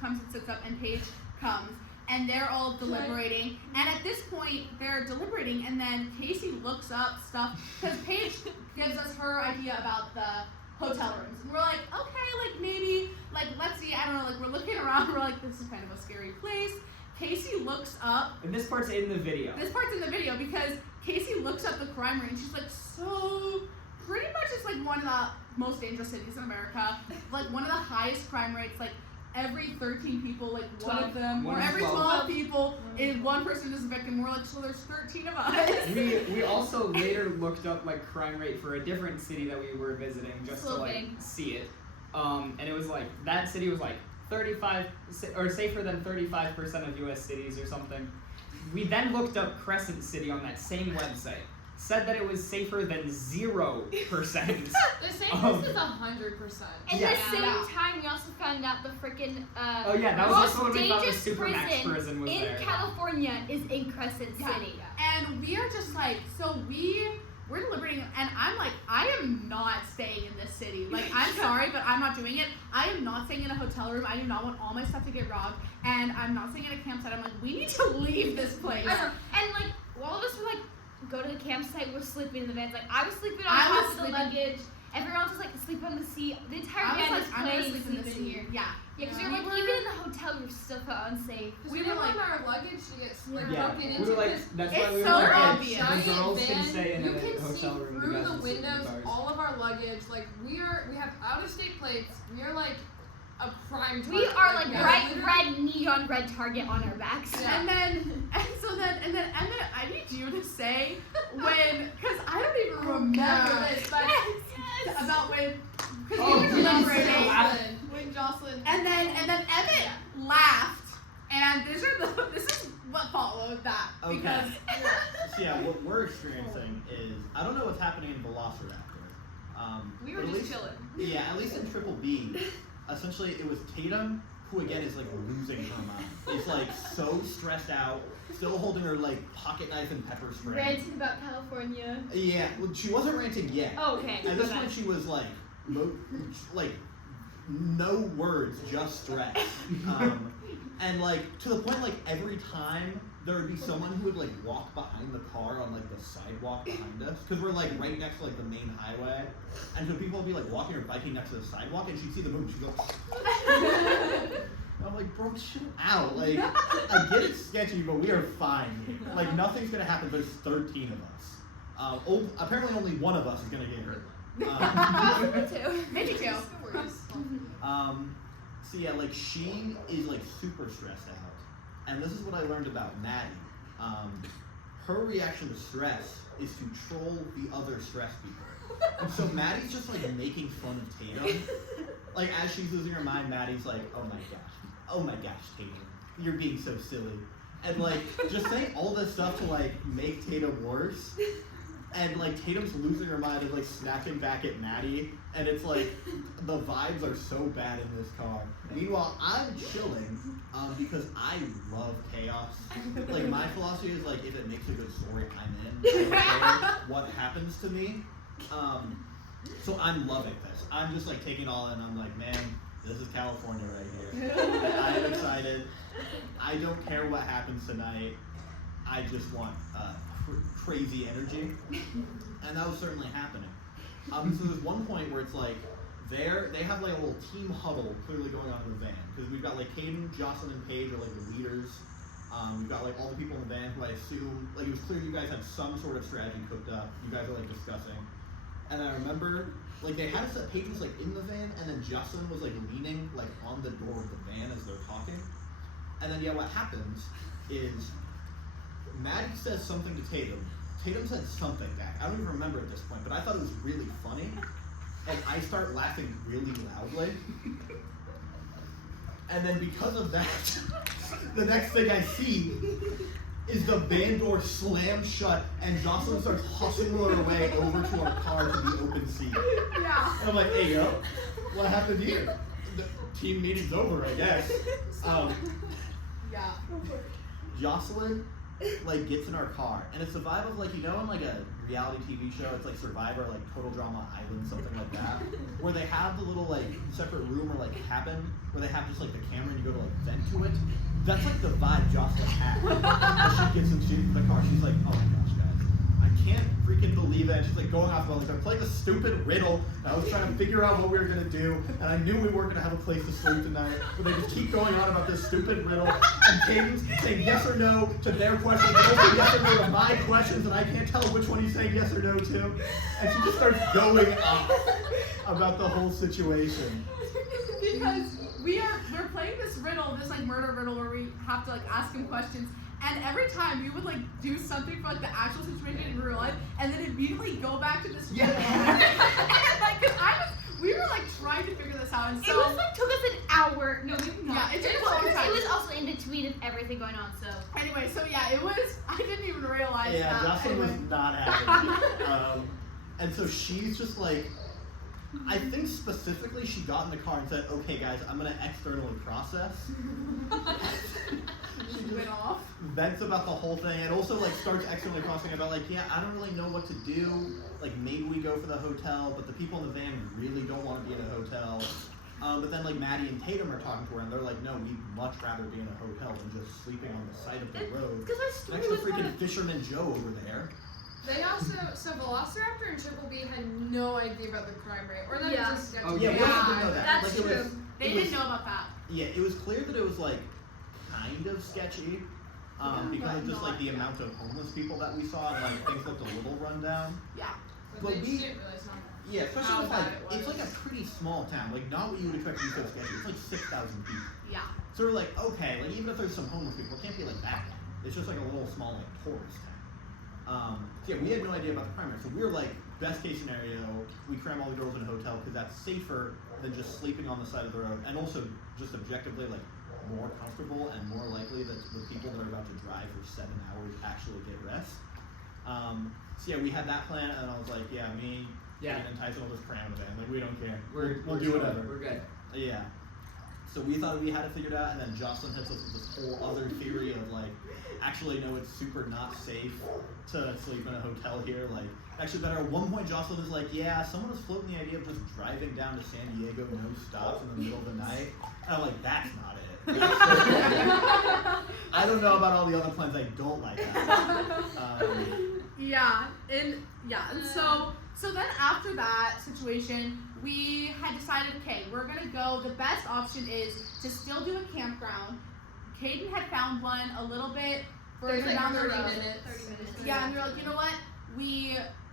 comes and sits up, and Paige comes, and they're all deliberating. And at this point, they're deliberating, and then Casey looks up stuff because Paige gives us her idea about the hotel rooms, and we're like, okay, like maybe, like let's see, I don't know, like we're looking around, we're like, this is kind of a scary place. Casey looks up. And this part's in the video. This part's in the video because Casey looks up the crime rate and she's like, so pretty much it's like one of the most dangerous cities in America, like one of the highest crime rates, like every 13 people, like one of them, One or in every 12. 12 people, is one person is a victim. We're like, so there's 13 of us. We also later looked up like crime rate for a different city that we were visiting just to like Slovene. see it. And it was like that city was like 35 or safer than 35% of US cities or something. We then looked up Crescent City on that same website. Said that it was safer than 0%. The safest is 100%. At Yeah. the same time, we also found out the freaking Oh yeah, that was also when most we thought the dangerous Supermax prison was in there. California is in Crescent Yeah. City. And we are just like, so we're deliberating, and I'm like, I am not staying in this city. Like, I'm sorry, but I'm not doing it. I am not staying in a hotel room. I do not want all my stuff to get robbed, and I'm not staying at a campsite. I'm like, we need to leave this place. I know. And like, all of us were like, go to the campsite. We're sleeping in the vans. Like, I was sleeping on I top was of the sleeping- luggage. Everyone else was like sleep on the seat. The entire I was van like, was I'm gonna playing sleep in the sleeping seat. here. Yeah. Yeah, because Yeah. we were like, even in the hotel, we were still felt unsafe. Because We we were didn't like- want our luggage to get like Yeah, broken we into. were like, this that's why It's we were so like, obvious. the giant girls van. can stay in You a can hotel see room. you through guys the can sleep in windows cars. all of our luggage. Like we have out of state plates. We are like a prime target. We are like yeah, bright literally- red neon red target on our backs. Yeah. And then I need you to say when, because I don't even remember yeah. this, but about when, because Oh, we were Jesus. deliberating, When Jocelyn. and then Emmett laughed, and this is what followed that because So yeah, what we're experiencing is I don't know what's happening in Velociraptor. We were but at just least- chilling. Yeah, at least in Triple B, essentially it was Tatum who again is like losing her mind. Is like so stressed out, still holding her like pocket knife and pepper spray. Ranting about California. Yeah, well, she wasn't ranting yet. Oh, okay. At this Okay. point, she was like like no words, just stress. And like to the point like every time there would be someone who would like walk behind the car on like the sidewalk behind us because we're like right next to like the main highway, and so people would be like walking or biking next to the sidewalk, and she'd see the moon, she'd go. I'm like, bro, chill out. Like, I get it's sketchy, but we are fine. Like, nothing's gonna happen. There's 13 of us. Apparently, only one of us is gonna get hurt. Maybe two. So yeah, like she is like super stressed out, and this is what I learned about Maddie. Her reaction to stress is to troll the other stressed people. And so Maddie's just like making fun of Tatum. Like as she's losing her mind, Maddie's like, oh my gosh, Tatum, you're being so silly. And like just saying all this stuff to like make Tatum worse. And like Tatum's losing her mind and like snapping back at Maddie, and it's like the vibes are so bad in this car. Meanwhile, I'm chilling because I love chaos. Like my philosophy is like if it makes a good story, I'm in. I don't care what happens to me. So I'm loving this. I'm just like taking it all in. I'm like, man, this is California right here. I am excited. I don't care what happens tonight. I just want crazy energy, and that was certainly happening. So there's one point where it's like they have like a little team huddle clearly going on in the van because we've got like Caden, Jocelyn, and Paige are like the leaders. We've got like all the people in the van who I assume like it was clear you guys had some sort of strategy cooked up. You guys are like discussing, and I remember like they had us at Paige was like in the van, and then Jocelyn was like leaning like on the door of the van as they're talking, and then yeah, what happens is Maddie says something to Tatum. Tatum said something back. I don't even remember at this point, but I thought it was really funny. And I start laughing really loudly. And then because of that, the next thing I see is the van door slam shut and Jocelyn starts hustling her way over to our car to the open seat. Yeah. And I'm like, hey yo, what happened here? The team meeting's over, I guess. Yeah. Jocelyn like gets in our car, and it's the vibe of like, you know, in like a reality TV show, it's like Survivor, like Total Drama Island, something like that, where they have the little like separate room or like cabin where they have just like the camera and you go to like vent to it. That's like the vibe Jocelyn had. As she gets into the car, she's like, oh my gosh, guys, I can't freaking believe it. And she's like going off about like I'm playing a stupid riddle. And I was trying to figure out what we were gonna do, and I knew we weren't gonna have a place to sleep tonight. But they just keep going on about this stupid riddle, and Caden's saying yes or no to their questions, and also yes or no to my questions, and I can't tell which one he's saying yes or no to. And she just starts going off about the whole situation. Because we're playing this riddle, this like murder riddle where we have to like ask him questions, and every time we would like do something for like the actual situation in real life, and then immediately go back to this riddle. And like, we were like trying to figure this out, and so it was like took us an hour. No, maybe not. yeah, it took us a long time. It was also in between of everything going on, so. Anyway, so yeah, it was. I didn't even realize Yeah, that. Jocelyn was not happy. And so she's just like, I think specifically she got in the car and said, okay guys, I'm gonna externally process. She went off. Vents about the whole thing, and also like starts externally processing about like, yeah, I don't really know what to do. Like maybe we go for the hotel, but the people in the van really don't want to be in a hotel. But then like Maddie and Tatum are talking to her, and they're like, no, we'd much rather be in a hotel than just sleeping on the side of the road. Because our story Next to was freaking kind of. Fisherman Joe over there. They also, so Velociraptor and Triple B had no idea about the crime rate, or that Yeah. it was a sketchy. Oh yeah, we Yeah, also didn't know that. that's like, it was, true. They it didn't was, know about that. Yeah, it was clear that it was like kind of sketchy, because of just like the amount of homeless people that we saw, and like things looked a little run down. Yeah. But they we- didn't realize how. Yeah, especially How with bad like it was. it's like a pretty small town, like not what you would expect to be so sketchy. It's like 6,000 people. Yeah. So we're like, okay, like even if there's some homeless people, it can't be like that. It's just like a little small like tourist town. So yeah, we had no idea about the crime rate. So we were like, best case scenario, we cram all the girls in a hotel because that's safer than just sleeping on the side of the road, and also just objectively like more comfortable and more likely that the people that are about to drive for 7 hours actually get rest. So yeah, we had that plan, and I was like, yeah, and Tyson will just cram it in. Like we don't care. We'll do chilling. whatever. We're good. Yeah. So we thought we had it figured out, and then Jocelyn hits us with this whole other theory of like, actually no, it's super not safe to sleep in a hotel here. Like, actually better. At one point, Jocelyn is like, yeah, someone was floating the idea of just driving down to San Diego, no stops in the middle of the night. And I'm like, that's not it. I don't know about all the other plans. I don't like that. And so then after that situation, we had decided, okay, we're gonna go. The best option is to still do a campground. Caden had found one a little bit further down the road. 30 minutes. Yeah, and we were like, you know what?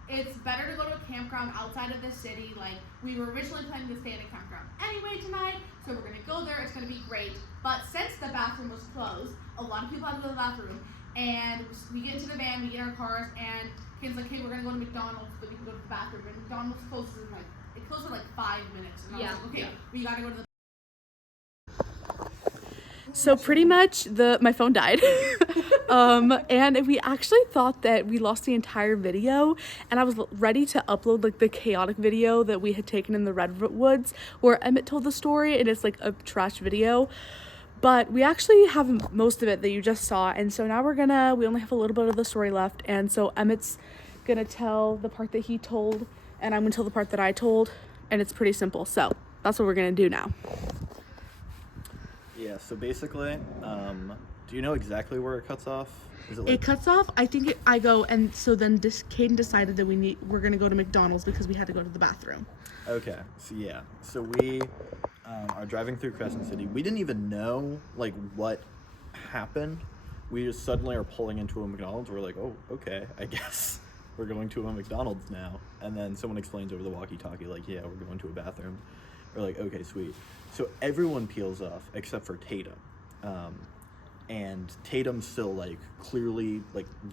It's better to go to a campground outside of the city. Like, we were originally planning to stay at a campground anyway tonight, so we're gonna go there. It's gonna be great. But since the bathroom was closed, a lot of people had to go to the bathroom, and we get into the van, we get in our cars, and Caden's like, hey, we're gonna go to McDonald's so that we can go to the bathroom. And McDonald's closes in it closed in 5 minutes. And I was like, okay, we gotta go to the. So pretty much my phone died. And we actually thought that we lost the entire video, and I was ready to upload the chaotic video that we had taken in the redwoods where Emmett told the story, and it's a trash video, but we actually have most of it that you just saw. And so now we only have a little bit of the story left, and so Emmett's gonna tell the part that he told, and I'm gonna tell the part that I told, and it's pretty simple. So that's what we're gonna do now. Yeah, so basically, do you know exactly where it cuts off? Is It cuts off, I think I go, and so then Caden decided that we're gonna go to McDonald's because we had to go to the bathroom. Okay, so we are driving through Crescent City. We didn't even know what happened. We just suddenly are pulling into a McDonald's. We're like, oh, okay, I guess we're going to a McDonald's now. And then someone explains over the walkie-talkie, yeah, we're going to a bathroom. We're like, okay, sweet. So everyone peels off except for Tatum. And Tatum's still clearly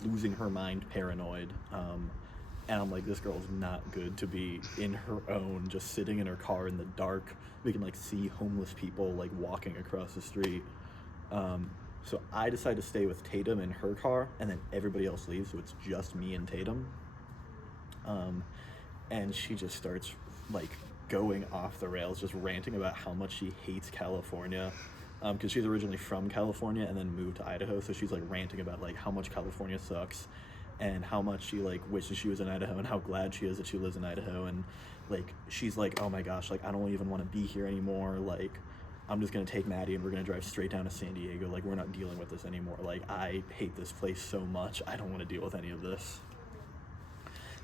losing her mind, paranoid. And I'm like, this girl's not good to be in her own, just sitting in her car in the dark. We can see homeless people walking across the street. So I decide to stay with Tatum in her car, and then everybody else leaves, so it's just me and Tatum. And she just starts going off the rails, just ranting about how much she hates California, because she's originally from California and then moved to Idaho. So she's ranting about how much California sucks, and how much she wishes she was in Idaho, and how glad she is that she lives in Idaho. And she's oh my gosh, I don't even want to be here anymore. I'm just gonna take Maddie and we're gonna drive straight down to San Diego. We're not dealing with this anymore. I hate this place so much. I don't want to deal with any of this.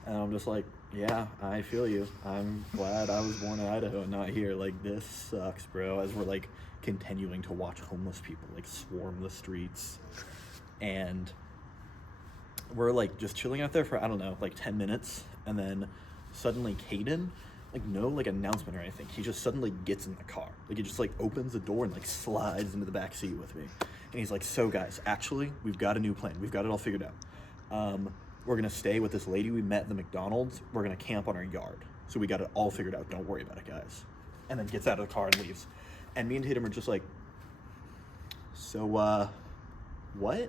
And I'm just yeah, I feel you. I'm glad I was born in Idaho and not here. This sucks, bro. As we're continuing to watch homeless people swarm the streets. And we're just chilling out there for, I don't know, 10 minutes. And then suddenly Caden, no announcement or anything, he just suddenly gets in the car. He just opens the door and slides into the back seat with me. And he's so guys, actually, we've got a new plan. We've got it all figured out. We're gonna stay with this lady we met at the McDonald's. We're gonna camp on her yard. So we got it all figured out. Don't worry about it, guys. And then gets out of the car and leaves. And me and Tatum are just so what?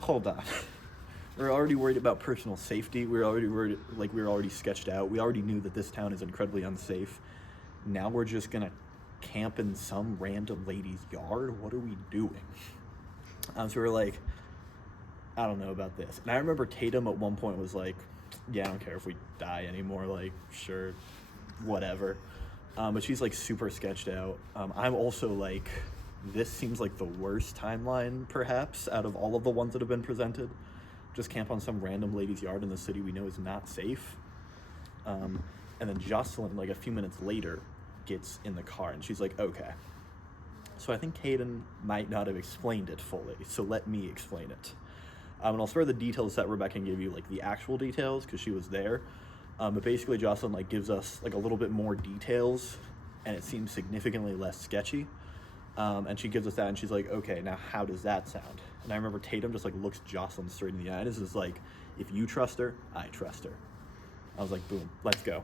Hold on. We're already worried about personal safety. We're already worried, we were already sketched out. We already knew that this town is incredibly unsafe. Now we're just gonna camp in some random lady's yard? What are we doing? So we're I don't know about this. And I remember Tatum at one point was yeah, I don't care if we die anymore, sure, whatever. But she's super sketched out. I'm also this seems the worst timeline perhaps out of all of the ones that have been presented. Just camp on some random lady's yard in the city we know is not safe. And then Jocelyn, a few minutes later, gets in the car and she's okay. So I think Caden might not have explained it fully, so let me explain it. And I'll spare the details that Rebecca can give you, the actual details, because she was there. But basically Jocelyn gives us a little bit more details, and it seems significantly less sketchy. And she gives us that, and she's okay, now how does that sound? And I remember Tatum just looks Jocelyn straight in the eye, and is if you trust her, I trust her. I was boom, let's go.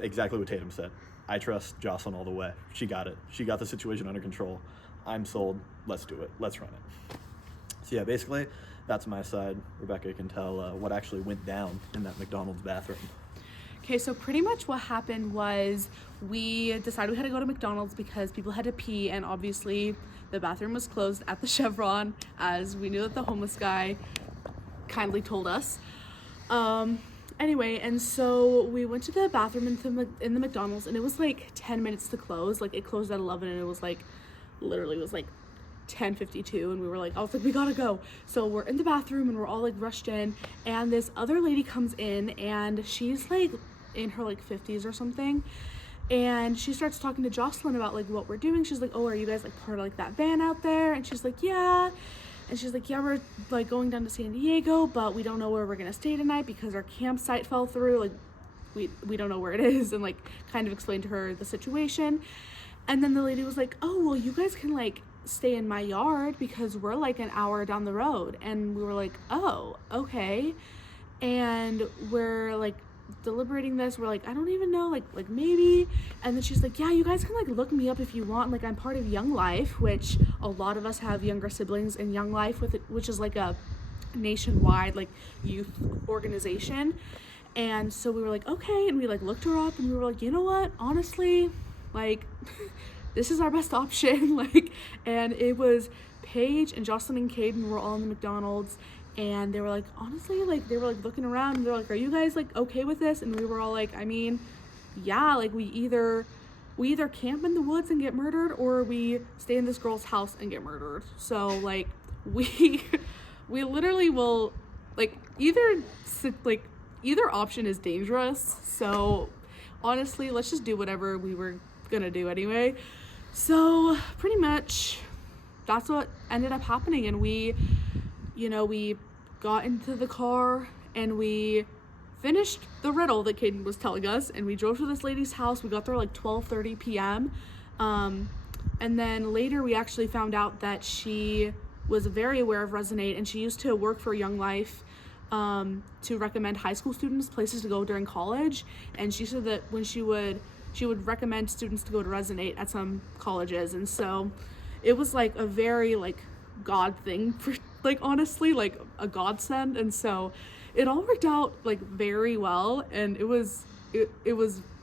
Exactly what Tatum said. I trust Jocelyn all the way. She got it. She got the situation under control. I'm sold. Let's do it. Let's run it. So yeah, basically, that's my side. Rebecca can tell what actually went down in that McDonald's bathroom. Okay, so pretty much what happened was we decided we had to go to McDonald's because people had to pee, and obviously the bathroom was closed at the Chevron, as we knew that the homeless guy kindly told us. Anyway, and so we went to the bathroom in the McDonald's, and it was like 10 minutes to close. Like, it closed at 11, and it was like, literally, it was like 10:52, and we were like, I was like, we gotta go. So we're in the bathroom, and we're all like rushed in, and this other lady comes in, and she's like in her like 50s or something, and she starts talking to Jocelyn about like what we're doing. She's like, oh, are you guys like part of like that van out there? And she's like, yeah. And she's like, yeah, we're like going down to San Diego, but we don't know where we're gonna stay tonight because our campsite fell through. Like, we don't know where it is, and like kind of explained to her the situation. And then the lady was like, oh, well, you guys can like stay in my yard because we're like an hour down the road. And we were like, oh, okay. And we're like deliberating this. We're like, I don't even know, like maybe. And then she's like, yeah, you guys can like look me up if you want. Like, I'm part of Young Life, which a lot of us have younger siblings in Young Life, which is like a nationwide like youth organization. And so we were like, okay. And we like looked her up, and we were like, you know what, honestly, like this is our best option. Like, and it was Paige and Jocelyn and Caden were all in the McDonald's, and they were like, honestly, like they were like looking around, and they're like, are you guys like okay with this? And we were all like, I mean, yeah, like we either camp in the woods and get murdered, or we stay in this girl's house and get murdered. So like we literally will like either option is dangerous. So honestly, let's just do whatever we were gonna do anyway. So pretty much that's what ended up happening. And we got into the car, and we finished the riddle that Caden was telling us, and we drove to this lady's house. We got there like 12:30 p.m. And then later we actually found out that she was very aware of Resonate, and she used to work for Young Life to recommend high school students places to go during college. And she said that when she would recommend students to go to Resonate at some colleges. And so it was like a very like God thing, for like honestly like a godsend. And so it all worked out like very well, and it was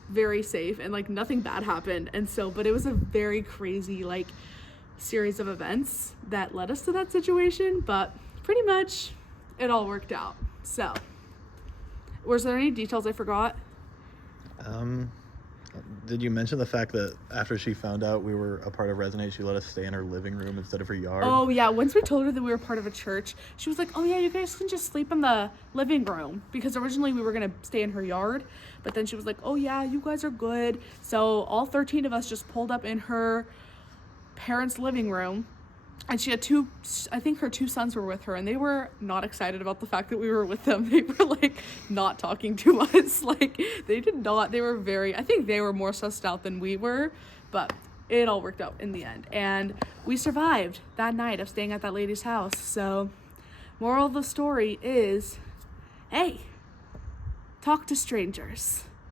very safe, and like nothing bad happened. And so, but it was a very crazy like series of events that led us to that situation, but pretty much it all worked out. So was there any details I forgot? Did you mention the fact that after she found out we were a part of Resonate, she let us stay in her living room instead of her yard? Oh yeah, once we told her that we were part of a church, she was like, oh yeah, you guys can just sleep in the living room, because originally we were gonna stay in her yard, but then she was like, oh yeah, you guys are good. So all 13 of us just pulled up in her parents' living room, and she had I think her two sons were with her, and they were not excited about the fact that we were with them. They were like not talking to us. Like they were I think they were more sussed out than we were, but it all worked out in the end. And we survived that night of staying at that lady's house. So moral of the story is, hey, talk to strangers.